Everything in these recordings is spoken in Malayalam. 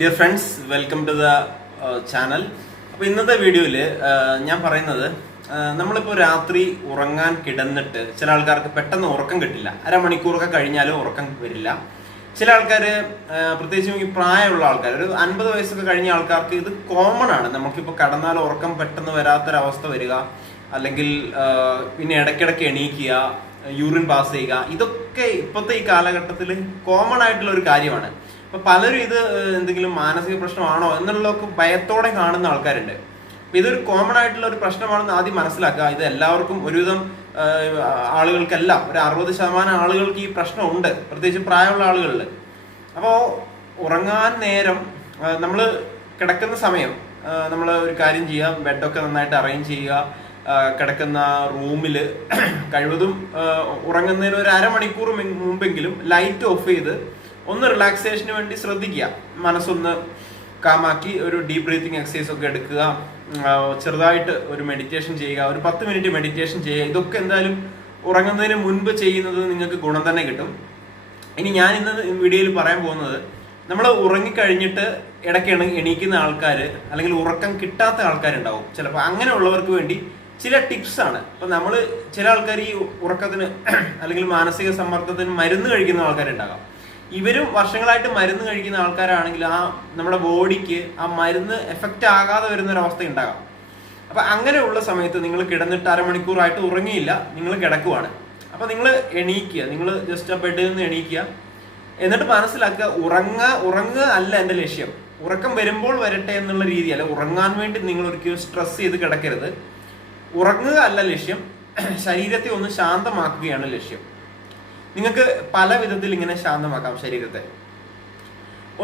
Dear friends, welcome to the channel. അപ്പോൾ ഇന്നത്തെ വീഡിയോയിൽ ഞാൻ പറയുന്നത്, നമ്മളിപ്പോൾ രാത്രി ഉറങ്ങാൻ കിടന്നിട്ട് ചില ആൾക്കാർക്ക് പെട്ടെന്ന് ഉറക്കം കിട്ടില്ല. അരമണിക്കൂറൊക്കെ കഴിഞ്ഞാലും ഉറക്കം വരില്ല. ചില ആൾക്കാർ, പ്രത്യേകിച്ചും ഈ പ്രായമുള്ള ആൾക്കാർ, ഒരു 50 വയസ്സൊക്കെ കഴിഞ്ഞ ആൾക്കാർക്ക് ഇത് കോമൺ ആണ്. നമുക്കിപ്പോൾ കടന്നാൽ ഉറക്കം പെട്ടെന്ന് വരാത്തൊരവസ്ഥ വരിക, അല്ലെങ്കിൽ പിന്നെ ഇടയ്ക്കിടയ്ക്ക് എണീക്കുക, യൂറിൻ പാസ് ചെയ്യുക, ഇതൊക്കെ ഇപ്പോഴത്തെ ഈ കാലഘട്ടത്തിൽ കോമൺ ആയിട്ടുള്ള ഒരു കാര്യമാണ്. അപ്പൊ പലരും ഇത് എന്തെങ്കിലും മാനസിക പ്രശ്നമാണോ എന്നുള്ളതൊക്കെ ഭയത്തോടെ കാണുന്ന ആൾക്കാരുണ്ട്. അപ്പൊ ഇതൊരു കോമൺ ആയിട്ടുള്ള ഒരു പ്രശ്നമാണെന്ന് ആദ്യം മനസ്സിലാക്കുക. ഇത് എല്ലാവർക്കും, ഒരുവിധം ആളുകൾക്കെല്ലാം, ഒരു 60% ആളുകൾക്ക് ഈ പ്രശ്നമുണ്ട്, പ്രത്യേകിച്ച് പ്രായമുള്ള ആളുകളിൽ. അപ്പോൾ ഉറങ്ങാൻ നേരം നമ്മൾ കിടക്കുന്ന സമയം നമ്മൾ ഒരു കാര്യം ചെയ്യുക, ബെഡൊക്കെ നന്നായിട്ട് അറേഞ്ച് ചെയ്യുക. കിടക്കുന്ന റൂമിൽ കഴിവതും ഉറങ്ങുന്നതിന് ഒരു അരമണിക്കൂർ മുമ്പെങ്കിലും ലൈറ്റ് ഓഫ് ചെയ്ത് ഒന്ന് റിലാക്സേഷന് വേണ്ടി ശ്രദ്ധിക്കുക. മനസ്സൊന്ന് കാമാക്കി ഒരു ഡീപ് ബ്രീത്തിങ് എക്സസൈസ് ഒക്കെ എടുക്കുക, ചെറുതായിട്ട് ഒരു മെഡിറ്റേഷൻ ചെയ്യുക, ഒരു 10 മിനിറ്റ് മെഡിറ്റേഷൻ ചെയ്യുക. ഇതൊക്കെ എന്തായാലും ഉറങ്ങുന്നതിന് മുൻപ് ചെയ്യുന്നത് നിങ്ങൾക്ക് ഗുണം തന്നെ കിട്ടും. ഇനി ഞാൻ ഇന്ന് വീഡിയോയിൽ പറയാൻ പോകുന്നത്, നമ്മൾ ഉറങ്ങിക്കഴിഞ്ഞിട്ട് ഇടയ്ക്ക് എണീക്കുന്ന ആൾക്കാർ, അല്ലെങ്കിൽ ഉറക്കം കിട്ടാത്ത ആൾക്കാരുണ്ടാവും ചിലപ്പോൾ. അങ്ങനെയുള്ളവർക്ക് വേണ്ടി ചില ടിപ്സ് ആണ്. അപ്പം നമ്മൾ, ചില ആൾക്കാർ ഈ ഉറക്കത്തിന് അല്ലെങ്കിൽ മാനസിക സമ്മർദ്ദത്തിന് മരുന്ന് കഴിക്കുന്ന ആൾക്കാരുണ്ടാകാം. ഇവരും വർഷങ്ങളായിട്ട് മരുന്ന് കഴിക്കുന്ന ആൾക്കാരാണെങ്കിൽ നമ്മുടെ ബോഡിക്ക് ആ മരുന്ന് എഫക്റ്റ് ആകാതെ വരുന്ന ഒരു അവസ്ഥ ഉണ്ടാകാം. അപ്പൊ അങ്ങനെയുള്ള സമയത്ത് നിങ്ങൾ കിടന്നിട്ട് അരമണിക്കൂറായിട്ട് ഉറങ്ങിയില്ല, നിങ്ങൾ കിടക്കുവാണ്. അപ്പൊ നിങ്ങൾ എണീക്കുക, നിങ്ങൾ ജസ്റ്റ് ആ ബെഡിൽ നിന്ന് എണീക്കുക. എന്നിട്ട് മനസ്സിലാക്കുക, ഉറങ്ങുക അല്ല എൻ്റെ ലക്ഷ്യം. ഉറക്കം വരുമ്പോൾ വരട്ടെ എന്നുള്ള രീതിയല്ല. ഉറങ്ങാൻ വേണ്ടി നിങ്ങൾ ഒരിക്കലും സ്ട്രെസ് ചെയ്ത് കിടക്കരുത്. ഉറങ്ങുക അല്ല ലക്ഷ്യം, ശരീരത്തെ ഒന്ന് ശാന്തമാക്കുകയാണ് ലക്ഷ്യം. നിങ്ങൾക്ക് പല വിധത്തിൽ ഇങ്ങനെ ശാന്തമാക്കാം ശരീരത്തെ.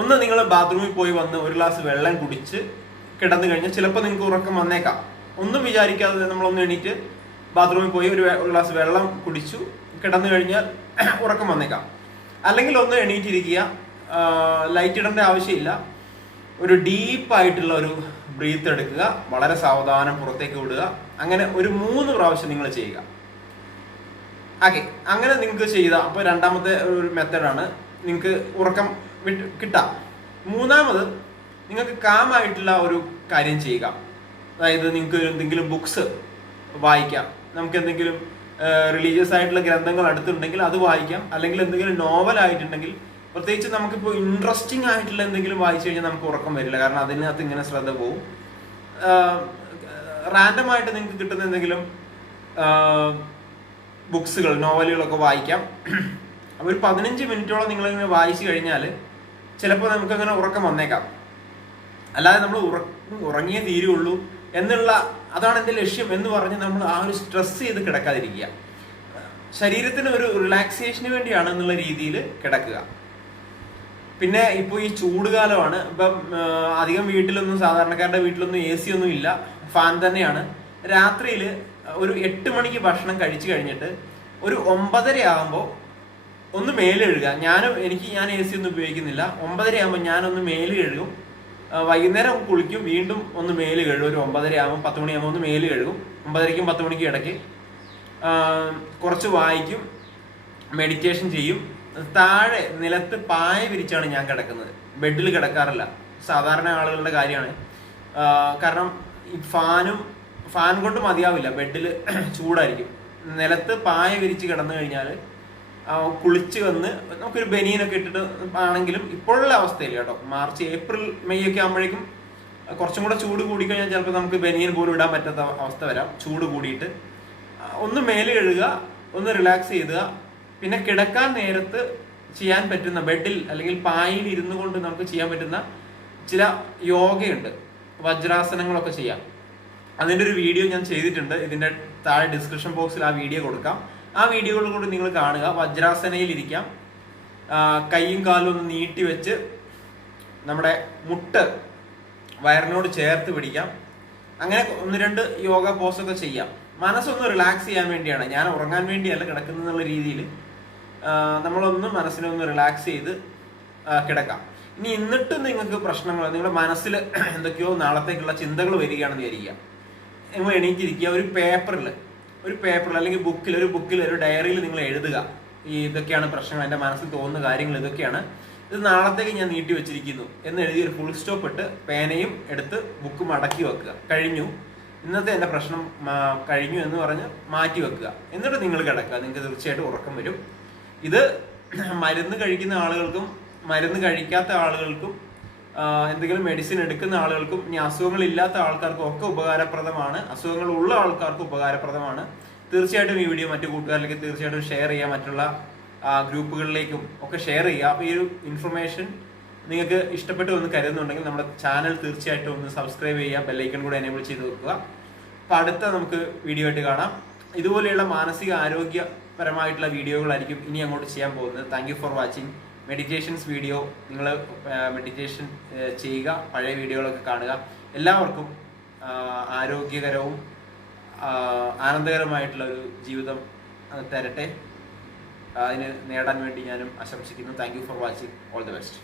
ഒന്ന്, നിങ്ങൾ ബാത്റൂമിൽ പോയി വന്ന് ഒരു ഗ്ലാസ് വെള്ളം കുടിച്ച് കിടന്നു കഴിഞ്ഞാൽ ചിലപ്പോൾ നിങ്ങൾക്ക് ഉറക്കം വന്നേക്കാം. ഒന്നും വിചാരിക്കാതെ നമ്മളൊന്ന് എണീറ്റ് ബാത്റൂമിൽ പോയി ഒരു ഗ്ലാസ് വെള്ളം കുടിച്ചു കിടന്നു കഴിഞ്ഞാൽ ഉറക്കം വന്നേക്കാം. അല്ലെങ്കിൽ ഒന്ന് എണീറ്റിരിക്കുക, ലൈറ്റ് ഇടേണ്ട ആവശ്യമില്ല, ഒരു ഡീപ്പായിട്ടുള്ള ഒരു ബ്രീത്ത് എടുക്കുക, വളരെ സാവധാനം പുറത്തേക്ക് വിടുക. അങ്ങനെ ഒരു 3 പ്രാവശ്യം നിങ്ങൾ ചെയ്യുക. ഓക്കെ, അങ്ങനെ നിങ്ങൾക്ക് ചെയ്താൽ, അപ്പോൾ രണ്ടാമത്തെ ഒരു മെത്തേഡാണ്, നിങ്ങൾക്ക് ഉറക്കം കിട്ടാം. മൂന്നാമത്, നിങ്ങൾക്ക് കാമായിട്ടുള്ള ഒരു കാര്യം ചെയ്യുക. അതായത് നിങ്ങൾക്ക് എന്തെങ്കിലും ബുക്സ് വായിക്കാം. നമുക്ക് എന്തെങ്കിലും റിലീജിയസ് ആയിട്ടുള്ള ഗ്രന്ഥങ്ങൾ അടുത്തുണ്ടെങ്കിൽ അത് വായിക്കാം. അല്ലെങ്കിൽ എന്തെങ്കിലും നോവൽ ആയിട്ടുണ്ടെങ്കിൽ, പ്രത്യേകിച്ച് നമുക്കിപ്പോൾ ഇൻട്രസ്റ്റിംഗ് ആയിട്ടുള്ള എന്തെങ്കിലും വായിച്ചു കഴിഞ്ഞാൽ നമുക്ക് ഉറക്കം വരില്ല, കാരണം അതിനകത്ത് ഇങ്ങനെ ശ്രദ്ധ പോകും. റാൻഡമായിട്ട് നിങ്ങൾക്ക് കിട്ടുന്ന എന്തെങ്കിലും ബുക്സുകൾ, നോവലുകളൊക്കെ വായിക്കാം. അപ്പോൾ ഒരു 15 മിനിറ്റോളം നിങ്ങളിങ്ങനെ വായിച്ചു കഴിഞ്ഞാൽ ചിലപ്പോൾ നമുക്കങ്ങനെ ഉറക്കം വന്നേക്കാം. അല്ലാതെ നമ്മൾ ഉറങ്ങിയേ തീരുള്ളൂ എന്നുള്ള, അതാണ് എൻ്റെ ലക്ഷ്യം എന്ന് പറഞ്ഞ് നമ്മൾ ആ ഒരു സ്ട്രെസ് ചെയ്ത് കിടക്കാതിരിക്കുക. ശരീരത്തിന് ഒരു റിലാക്സേഷന് വേണ്ടിയാണ് എന്നുള്ള രീതിയിൽ കിടക്കുക. പിന്നെ ഇപ്പോൾ ഈ ചൂടുകാലമാണ്. ഇപ്പം അധികം വീട്ടിലൊന്നും, സാധാരണക്കാരുടെ വീട്ടിലൊന്നും AC ഒന്നും ഇല്ല, ഫാൻ തന്നെയാണ്. രാത്രിയിൽ ഒരു 8 മണിക്ക് ഭക്ഷണം കഴിച്ചു കഴിഞ്ഞിട്ട് ഒരു 9:30 ആകുമ്പോൾ ഒന്ന് മേല് കഴുകുക. ഞാൻ AC ഒന്നും ഉപയോഗിക്കുന്നില്ല. 9:30 ആകുമ്പോൾ ഞാനൊന്ന് മേല് കഴുകും. വൈകുന്നേരം കുളിക്കും, വീണ്ടും ഒന്ന് മേല് കഴുകും. ഒരു 9:30 ആകുമ്പോൾ 10 മണിയാകുമ്പോൾ ഒന്ന് മേല് കഴുകും. 9:30ക്കും 10 മണിക്കും ഇടയ്ക്ക് കുറച്ച് വായിക്കും, മെഡിറ്റേഷൻ ചെയ്യും. താഴെ നിലത്ത് പായ വിരിച്ചാണ് ഞാൻ കിടക്കുന്നത്, ബെഡിൽ കിടക്കാറില്ല. സാധാരണ ആളുകളുടെ കാര്യമാണ്. കാരണം ഈ ഫാൻ കൊണ്ട് മതിയാവില്ല, ബെഡിൽ ചൂടായിരിക്കും. നിലത്ത് പായ വിരിച്ച് കിടന്നു കഴിഞ്ഞാൽ കുളിച്ച് വന്ന് നമുക്കൊരു ബനിയനൊക്കെ ഇട്ടിട്ട് ആണെങ്കിലും, ഇപ്പോഴുള്ള അവസ്ഥയിൽ കേട്ടോ, മാർച്ച് ഏപ്രിൽ മെയ് ഒക്കെ ആകുമ്പോഴേക്കും കുറച്ചും കൂടെ ചൂട് കൂടിക്കഴിഞ്ഞാൽ ചിലപ്പോൾ നമുക്ക് ബനിയൻ പോലും ഇടാൻ പറ്റാത്ത അവസ്ഥ വരാം, ചൂട് കൂടിയിട്ട്. ഒന്ന് മേല് കഴുകുക, ഒന്ന് റിലാക്സ് ചെയ്യുക. പിന്നെ കിടക്കാൻ നേരത്ത് ചെയ്യാൻ പറ്റുന്ന, ബെഡിൽ അല്ലെങ്കിൽ പായയിൽ ഇരുന്നു കൊണ്ട് നമുക്ക് ചെയ്യാൻ പറ്റുന്ന ചില യോഗയുണ്ട്, വജ്രാസനങ്ങളൊക്കെ ചെയ്യാം. അതിൻ്റെ ഒരു വീഡിയോ ഞാൻ ചെയ്തിട്ടുണ്ട്. ഇതിൻ്റെ താഴെ ഡിസ്ക്രിപ്ഷൻ ബോക്സിൽ ആ വീഡിയോ കൊടുക്കാം. ആ വീഡിയോകൾ കൂടി നിങ്ങൾ കാണുക. വജ്രാസനയിൽ ഇരിക്കാം, കൈയും കാലും ഒന്ന് നീട്ടി വെച്ച് നമ്മുടെ മുട്ട് വയറിനോട് ചേർത്ത് പിടിക്കാം. അങ്ങനെ 1-2 യോഗ പോസൊക്കെ ചെയ്യാം. മനസ്സൊന്ന് റിലാക്സ് ചെയ്യാൻ വേണ്ടിയാണ്, ഞാൻ ഉറങ്ങാൻ വേണ്ടിയല്ല കിടക്കുന്നുള്ള രീതിയിൽ നമ്മളൊന്ന് മനസ്സിനെ ഒന്ന് റിലാക്സ് ചെയ്ത് കിടക്കാം. ഇനി എന്നിട്ടും നിങ്ങൾക്ക് പ്രശ്നങ്ങൾ, നിങ്ങളുടെ മനസ്സിൽ എന്തൊക്കെയോ നാളത്തേക്കുള്ള ചിന്തകൾ വരികയാണെന്ന് വിചാരിക്കുക. നിങ്ങൾ എണീറ്റിരിക്കുക, ഒരു പേപ്പറിൽ അല്ലെങ്കിൽ ഒരു ബുക്കിൽ ഒരു ഡയറിയിൽ നിങ്ങൾ എഴുതുക, ഈ ഇതൊക്കെയാണ് പ്രശ്നങ്ങൾ, എൻ്റെ മനസ്സിൽ തോന്നുന്ന കാര്യങ്ങൾ ഇതൊക്കെയാണ്, ഇത് നാളത്തേക്ക് ഞാൻ നീട്ടി വെച്ചിരിക്കുന്നു എന്ന് എഴുതി ഒരു ഫുൾ സ്റ്റോപ്പ് ഇട്ട് പേനയും എടുത്ത് ബുക്ക് മടക്കി വെക്കുക. കഴിഞ്ഞു, ഇന്നത്തെ എൻ്റെ പ്രശ്നം കഴിഞ്ഞു എന്ന് പറഞ്ഞ് മാറ്റി വെക്കുക. എന്നിട്ട് നിങ്ങൾ കിടക്കുക. നിങ്ങൾക്ക് തീർച്ചയായിട്ടും ഉറക്കം വരും. ഇത് മരുന്ന് കഴിക്കുന്ന ആളുകൾക്കും മരുന്ന് കഴിക്കാത്ത ആളുകൾക്കും എന്തെങ്കിലും മെഡിസിൻ എടുക്കുന്ന ആളുകൾക്കും ഇനി അസുഖങ്ങളില്ലാത്ത ആൾക്കാർക്കും ഒക്കെ ഉപകാരപ്രദമാണ്. അസുഖങ്ങൾ ഉള്ള ആൾക്കാർക്ക് ഉപകാരപ്രദമാണ്. തീർച്ചയായിട്ടും ഈ വീഡിയോ മറ്റു കൂട്ടുകാരിലേക്ക് തീർച്ചയായിട്ടും ഷെയർ ചെയ്യുക. മറ്റുള്ള ഗ്രൂപ്പുകളിലേക്കും ഒക്കെ ഷെയർ ചെയ്യുക. അപ്പോൾ ഈ ഒരു ഇൻഫർമേഷൻ നിങ്ങൾക്ക് ഇഷ്ടപ്പെട്ടു എന്ന് കരുതുന്നുണ്ടെങ്കിൽ നമ്മുടെ ചാനൽ തീർച്ചയായിട്ടും ഒന്ന് സബ്സ്ക്രൈബ് ചെയ്യുക, ബെല്ലൈക്കൺ കൂടെ എനേബിൾ ചെയ്ത് വെക്കുക. അപ്പോൾ അടുത്ത നമുക്ക് വീഡിയോ ആയിട്ട് കാണാം. ഇതുപോലെയുള്ള മാനസിക ആരോഗ്യപരമായിട്ടുള്ള വീഡിയോകളായിരിക്കും ഇനി അങ്ങോട്ട് ചെയ്യാൻ പോകുന്നത്. Thank you for watching meditations video. നിങ്ങൾ മെഡിറ്റേഷൻ ചെയ്യുക, പഴയ വീഡിയോകളൊക്കെ കാണുക. എല്ലാവർക്കും ആരോഗ്യകരവും ആനന്ദകരമായിട്ടുള്ള ഒരു ജീവിതം തരട്ടെ. അതിന് നേടാൻ വേണ്ടി ഞാനും ആശംസിക്കുന്നു. Thank you for watching. All the best.